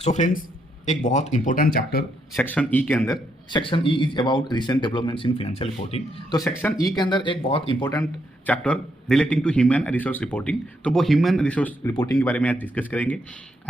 So friends, एक बहुत important chapter section E के अंदर, section E is about recent developments in financial reporting. तो सेक्शन ई के अंदर एक बहुत important chapter relating to human resource reporting, तो वो ह्यूमन रिसोर्स रिपोर्टिंग के बारे में आज डिस्कस करेंगे।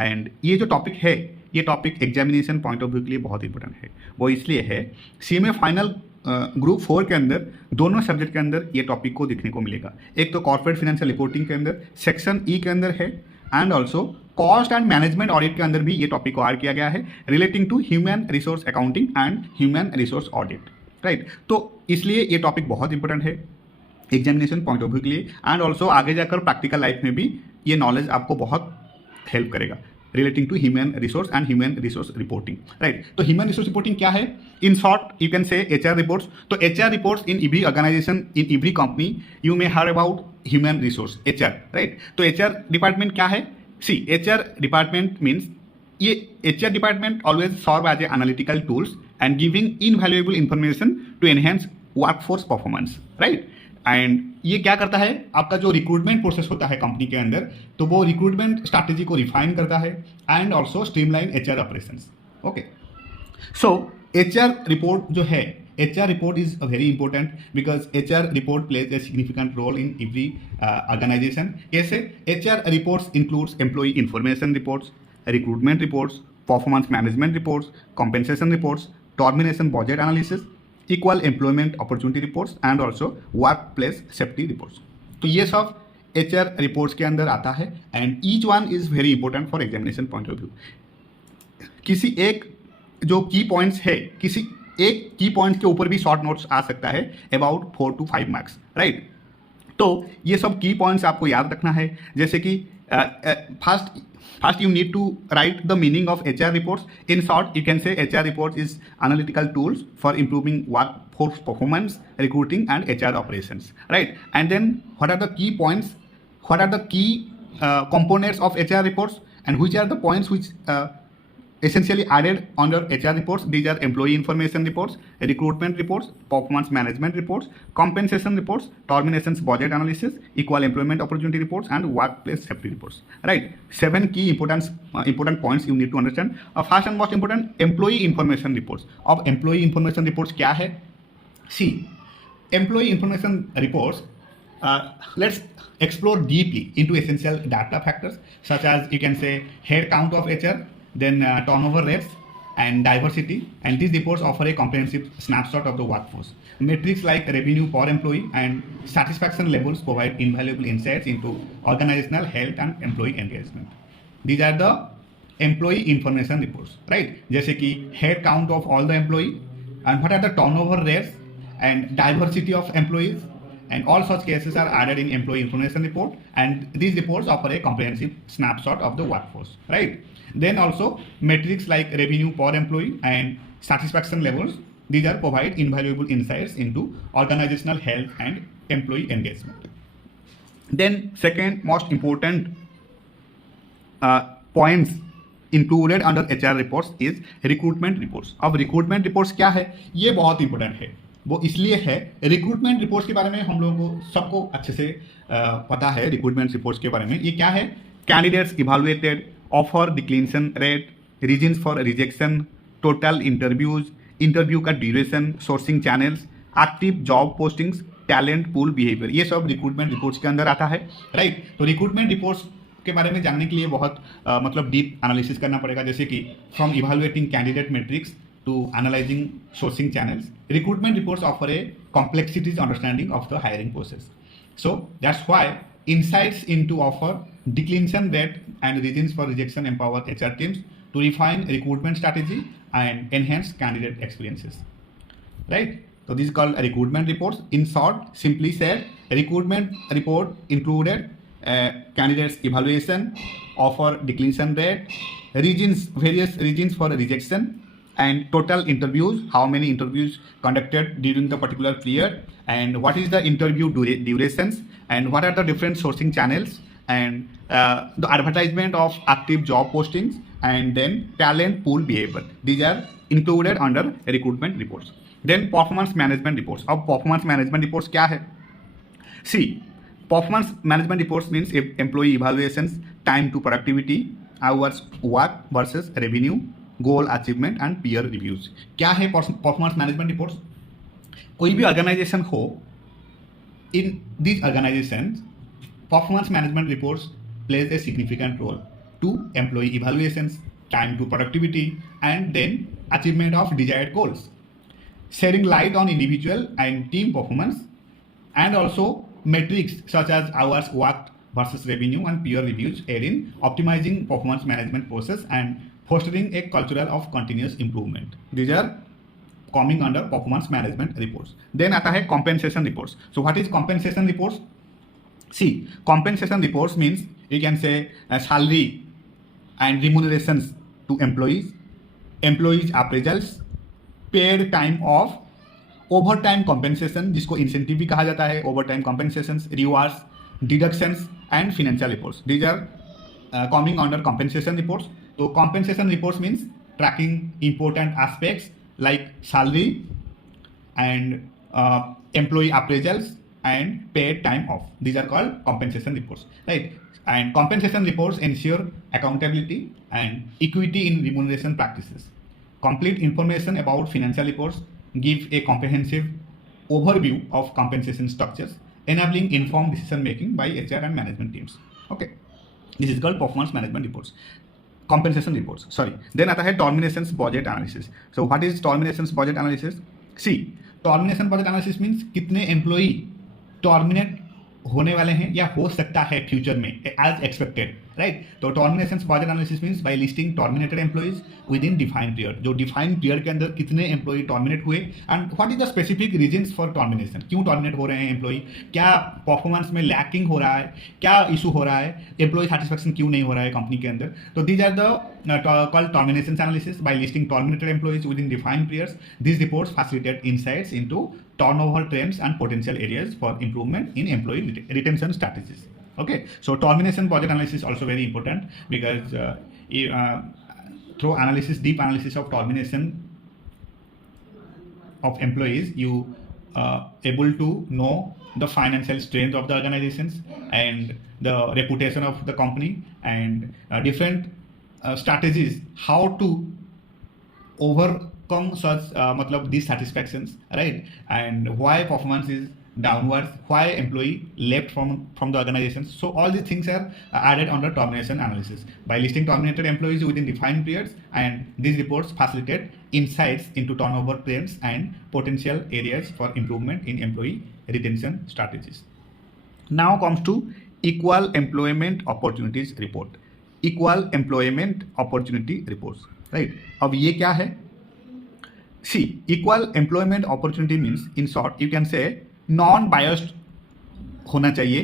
एंड ये जो टॉपिक है, ये topic examination point of view के लिए बहुत इंपॉर्टेंट है। वो इसलिए है, सीएमए फाइनल ग्रुप 4 के अंदर दोनों सब्जेक्ट के अंदर ये टॉपिक को देखने को मिलेगा। एक तो कॉर्पोरेट फाइनेंशियल रिपोर्टिंग के अंदर सेक्शन ई के अंदर है, and also cost and management audit के अंदर भी ये टॉपिक को ऐड किया गया है, relating to human resource accounting and human resource audit, right. तो इसलिए ये टॉपिक बहुत इंपॉर्टेंट है एग्जामिनेशन पॉइंट ऑफ व्यू के लिए, एंड ऑल्सो आगे जाकर प्रैक्टिकल लाइफ में भी ये नॉलेज आपको बहुत हेल्प करेगा relating to human resource and human resource reporting, right. तो ह्यूमन रिसोर्स रिपोर्टिंग क्या है? In short you can say HR reports. तो HR reports in every organisation, in every company you may hear about human resource, HR, right. तो HR department क्या है? See, HR department means ये HR department always serve as a analytical tools and giving invaluable information to enhance workforce performance, right. And ये क्या करता है? आपका जो रिक्रूटमेंट प्रोसेस होता है कंपनी के अंदर, तो वो रिक्रूटमेंट स्ट्रैटेजी को रिफाइन करता है and also streamline HR operations. Okay, so HR report जो है, HR report is very important because HR report plays a significant role in every organization. कैसे? HR reports includes employee information reports, recruitment reports, performance management reports, compensation reports, termination budget analysis, equal employment opportunity reports and also workplace safety reports. तो ये सब HR reports के अंदर आता है and each one is very important for examination point of view. किसी एक जो की पॉइंट्स है, किसी एक की पॉइंट के ऊपर भी शॉर्ट नोट्स आ सकता है अबाउट 4 to 5 मार्क्स, राइट। तो ये सब की पॉइंट्स आपको याद रखना है, जैसे कि first you need to write the meaning of HR reports. In short you can say HR report is analytical tools for improving workforce performance, recruiting and HR operations, right. And then what are the key points, what are the key components of HR reports, and which are the points which essentially added under HR reports. These are employee information reports, recruitment reports, performance management reports, compensation reports, terminations budget analysis, equal employment opportunity reports, and workplace safety reports, right. 7 key important points you need to understand. First and most important, employee information reports. Of employee information reports क्या है? See, employee information reports, let's explore deeply into essential data factors such as you can say head count of HR, then turnover rates and diversity, and these reports offer a comprehensive snapshot of the workforce. Metrics like revenue per employee and satisfaction levels provide invaluable insights into organizational health and employee engagement. These are the employee information reports, right? जैसे कि head count of all the employee, and what are the turnover rates and diversity of employees, and all such cases are added in employee information report, and these reports offer a comprehensive snapshot of the workforce, right. Then also metrics like revenue per employee and satisfaction levels, these are provide invaluable insights into organizational health and employee engagement. Then second most important points included under HR reports is recruitment reports. अब recruitment reports क्या है? ये बहुत important है। वो इसलिए है, recruitment reports के बारे में हम लोगों को सबको अच्छे से पता है। रिक्रूटमेंट रिपोर्ट्स के बारे में ये क्या है? Candidates evaluated, offer declaration rate, reasons for rejection, total interviews, interview का duration, sourcing channels, active job postings, talent pool behaviour, ये सब रिक्रूटमेंट रिपोर्ट्स के अंदर आता है, राइट। तो रिक्रूटमेंट रिपोर्ट्स के बारे में जानने के लिए बहुत मतलब डीप एनालिसिस करना पड़ेगा, जैसे कि from evaluating candidate matrix to analyzing sourcing channels. Recruitment reports offer a complexities understanding of the hiring process. So that's why insights into offer, declination rate, and reasons for rejection empower HR teams to refine recruitment strategy and enhance candidate experiences. Right? So this is called recruitment reports. In short, simply said, recruitment report included candidates evaluation, offer declination rate, various reasons for rejection, and total interviews, how many interviews conducted during the particular period, and what is the interview durations, and what are the different sourcing channels, and the advertisement of active job postings, and then talent pool behavior. These are included under recruitment reports. Then performance management reports. अब performance management reports क्या है? See, performance management reports means employee evaluations, time to productivity, hours work versus revenue, goal achievement and peer reviews. क्या है performance management reports? कोई भी organisation हो, इन these organizations, performance management reports plays a significant role to employee evaluations, time to productivity, and then achievement of desired goals, shedding light on individual and team performance, and also metrics such as hours worked versus revenue and peer reviews aid in optimizing performance management process and fostering a culture of continuous improvement. These are coming under performance management reports. Then आता है compensation reports. So what is compensation reports? See, compensation reports means you can say salary and remunerations to employees, employees appraisals, paid time off, overtime compensation जिसको incentive भी कहा जाता है, overtime compensation, rewards, deductions and financial reports. These are coming under compensation reports. तो compensation reports means tracking important aspects like salary and employee appraisals and paid time off. These are called compensation reports, right? And compensation reports ensure accountability and equity in remuneration practices. Complete information about financial reports give a comprehensive overview of compensation structures, enabling informed decision making by HR and management teams. Okay, this is called performance management reports. Compensation reports. Sorry. Then आता है terminations budget analysis. So what is terminations budget analysis? See, termination budget analysis means कितने employee terminate होने वाले हैं या हो सकता है फ्यूचर में एज एक्सपेक्टेड, राइट? तो termination budget analysis means by listing terminated employees within defined period. जो डिफाइंड पीरियड के अंदर कितने एम्प्लॉय टर्मिनेट हुए and what is the specific reasons for termination, क्यों टर्मिनेट हो रहे हैं एम्प्लॉय, क्या परफॉर्मेंस में लैकिंग हो रहा है, क्या इशू हो रहा है, एम्प्लॉय सेटिस्फैक्शन क्यों नहीं हो रहा है कंपनी के अंदर। तो these are the called termination analysis by listing terminated employees within defined periods. This reports facilitate insights into turnover trends and potential areas for improvement in employee retention strategies. Okay, so termination budget analysis is also very important because through analysis, deep analysis of termination of employees, you able to know the financial strength of the organizations and the reputation of the company and different strategies how to overcome such matlab dissatisfactions, right? And why performance is downwards, why employee left from the organization. So all these things are added under termination analysis by listing terminated employees within defined periods, and these reports facilitate insights into turnover trends and potential areas for improvement in employee retention strategies. Now comes to equal employment opportunities report. Equal employment opportunity reports, right? अब ये क्या है? See, equal employment opportunity means in short you can say non biased होना चाहिए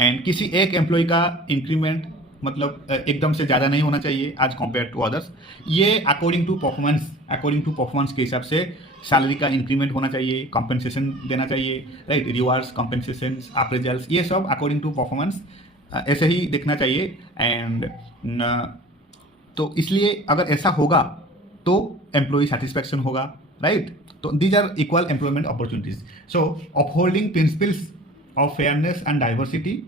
and किसी एक employ का increment मतलब एकदम से ज़्यादा नहीं होना चाहिए एज कम्पेयर टू अदर्स। ये अकॉर्डिंग टू परफॉर्मेंस के हिसाब से सैलरी का इंक्रीमेंट होना चाहिए, कॉम्पेंसेशन देना चाहिए, राइट? रिवार्ड्स, कॉम्पेंसेशन, अप्रेजल्स, ये सब अकॉर्डिंग टू परफॉर्मेंस ऐसे ही देखना चाहिए। एंड तो इसलिए अगर ऐसा होगा तो एम्प्लॉय सेटिस्फैक्शन होगा, राइट? तो these are equal employment opportunities. So upholding principles of fairness and diversity,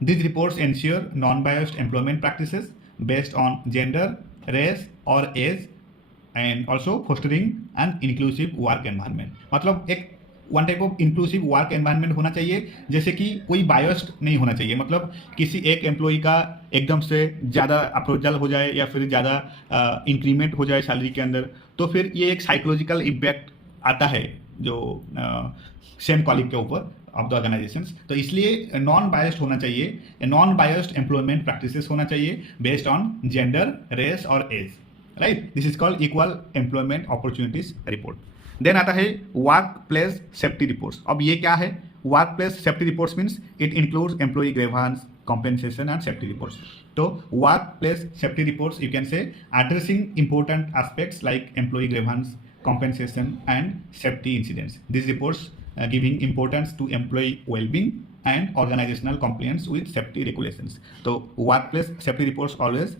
these reports ensure non-biased employment practices based on gender, race or age and also fostering an inclusive work environment. मतलब एक one type of inclusive work environment होना चाहिए, जैसे कि कोई biased नहीं होना चाहिए। मतलब किसी एक एम्प्लॉय का एकदम से ज़्यादा अप्रोचल हो जाए या फिर ज़्यादा इंक्रीमेंट हो जाए सैलरी के अंदर, तो फिर ये एक साइकोलॉजिकल इम्पैक्ट आता है जो सेम कॉलीग के ऊपर ऑफ द ऑर्गेनाइजेशंस। तो इसलिए नॉन बायस्ड होना चाहिए, नॉन बायस्ड एम्प्लॉयमेंट प्रैक्टिसेस होना चाहिए बेस्ड ऑन जेंडर, रेस और age, right? This is called equal employment opportunities report. Then आता है वर्क प्लेस सेफ्टी रिपोर्ट्स। अब ये क्या है? Work place safety reports means it includes employee grievance, compensation and safety reports. So workplace safety reports you can say addressing important aspects like employee grievance, compensation and safety incidents. These reports giving importance to employee well-being and organizational compliance with safety regulations. So workplace safety reports always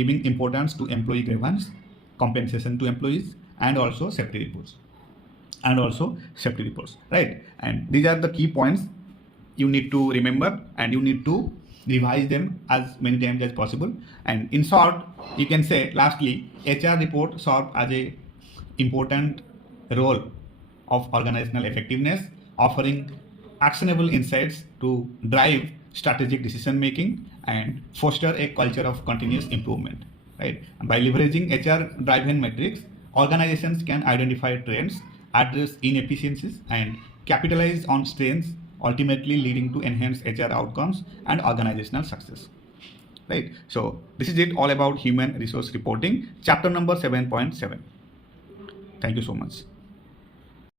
giving importance to employee grievance, compensation to employees and also safety reports, right? And these are the key points you need to remember and you need to revise them as many times as possible. And in short, you can say lastly, HR report serve as a important role of organizational effectiveness, offering actionable insights to drive strategic decision making and foster a culture of continuous improvement. Right? And by leveraging HR driven metrics, organizations can identify trends, address inefficiencies, and capitalize on strengths, ultimately leading to enhanced HR outcomes and organizational success. Right? So this is it all about human resource reporting, chapter number 7.7. Thank you so much.